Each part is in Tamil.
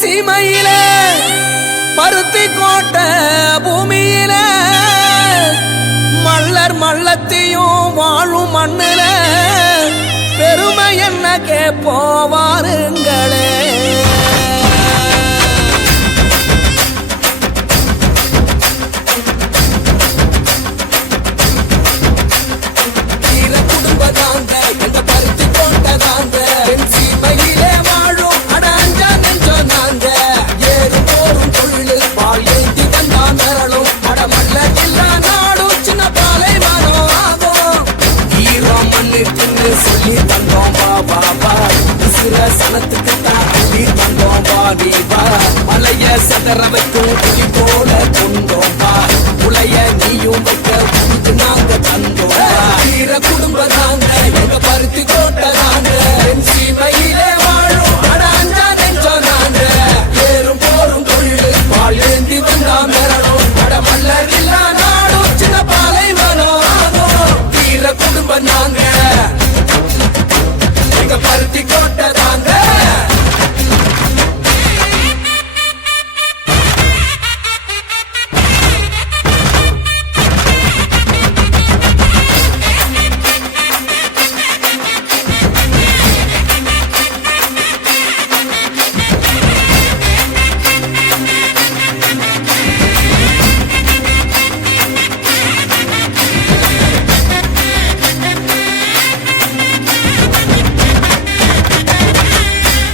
சீமையில பருத்தி கோட்டை பூமியில மல்லர் மல்லத்தையும் வாழும் மண்ணில பெருமை என்ன கேப்போவாருங்களே. சொல்லி தந்தோம் பாபா சனத்துக்கு தான் சொல்லி தந்தோம் பாபா மலைய சதற வைக்கும் துளி போல கொண்டோம் பா உலைய நீயும் வைக்க புரிஞ்சு நாங்க தந்தோம் வீர குடும்பம் தாங்க எங்க பருத்தி கோட்டை தாங்க சீமையிலே வாழும் அட அஞ்சா நெஞ்சோம் நாங்க ஏறும் போரும் தொழில் பால் ஏந்தி வந்தா மிரளும் அட மல்லர் இல்லா நாடும் சின்ன பாலை மனம் ஆகும் வீர குடும்பம் நாங்க பருத்தி கோட்டை தாங்க.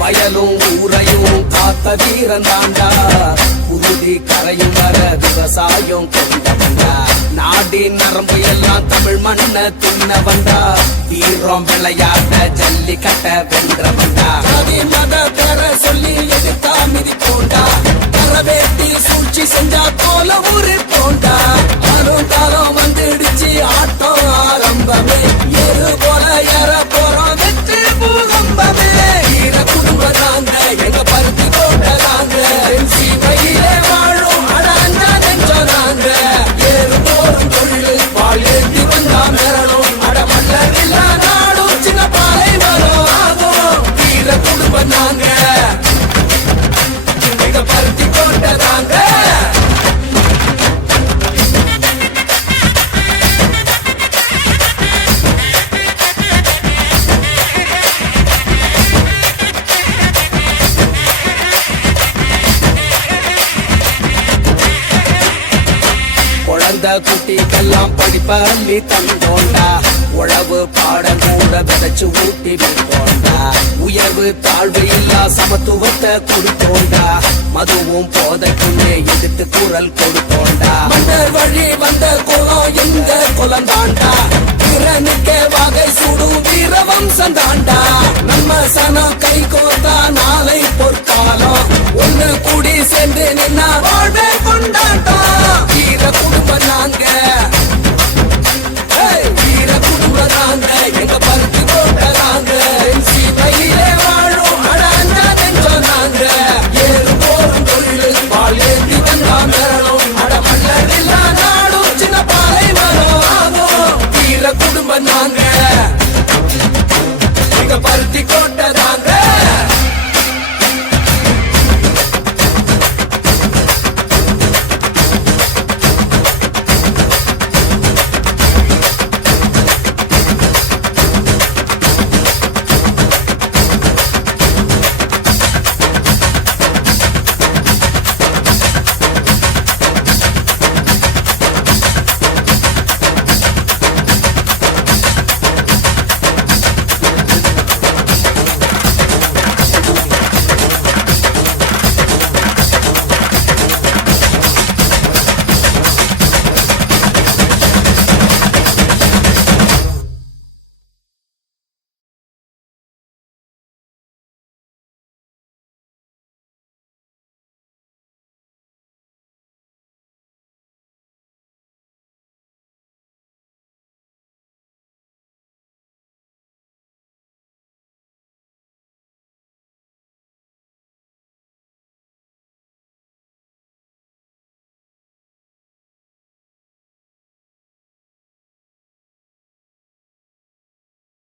வயலும் ஊரையும் காத்த வீரன் தாண்டா உறுதி கரையும் வர விவசாயம் கொண்ட வந்தா நாடின் நரம்பு எல்லாம் தமிழ் மண்ண துண்ண வந்தா வீரம் விளையாட்ட ஜல்லிக்கட்ட வென்ற வந்தா மத பெற சொல்லி எதிர்த்தா மிதி போண்டா கரவேட்டி சூழ்ச்சி செஞ்சா போல ஊரு போண்டா அருந்தாலும் வந்துடுச்சு ஆட்டம் ஆரம்பமே ஏறு போல ஏற போறோம் வெற்றி பூகம்பமே. எங்க பருத்தி கோட்டை தாங்க சீமையிலே வாழும் அட அஞ்சா நெஞ்சோம் நாங்க ஏறு போரும் தொழில் பால் ஏந்தி வந்தா மிரளும் அட மல்லர் இல்லா நாடும் சின்ன பாலை மரம் ஆகும் வீர குடும்பம் நாங்க எங்க பருத்தி கோட்டை தாங்க. குட்டிக்கெல்லாம் படிப்பள்ளி தந்தோண்டா உழவு பாடம் கூட விதைச்சு ஊட்டி விட்டோண்டா உயர்வு தாழ்வு இல்லா சமத்துவத்தை கொடுத்தோண்டா மதுவும் போதைக்குள்ளே எதிர்த்து குரல் கொடுத்தோண்டா மன்னர் வழி வந்த குலம் எங்க குலம் தாண்டா திறனுக்கே வகை சுடும் வீரவம்சம் தாண்டா நம்ம சனம் கை கோத்தா நாளை பொற்காலம் ஒண்ணு கூடி சேர்ந்து நின்னா வாழ்வே கொண்டாட்டம்.